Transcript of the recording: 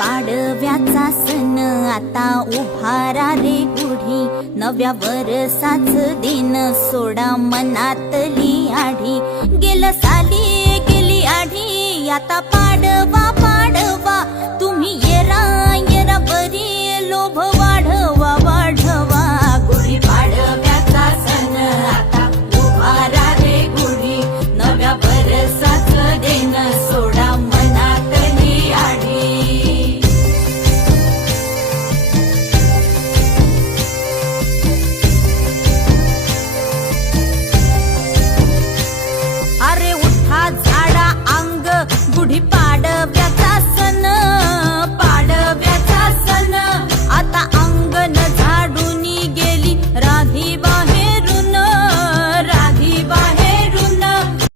पाडव्याचा सण आता उभारा रे गुढी, नव्या वरसाच दिन सोडा मनातली आढी. गेलं साली गेली आढी, आता पाडवा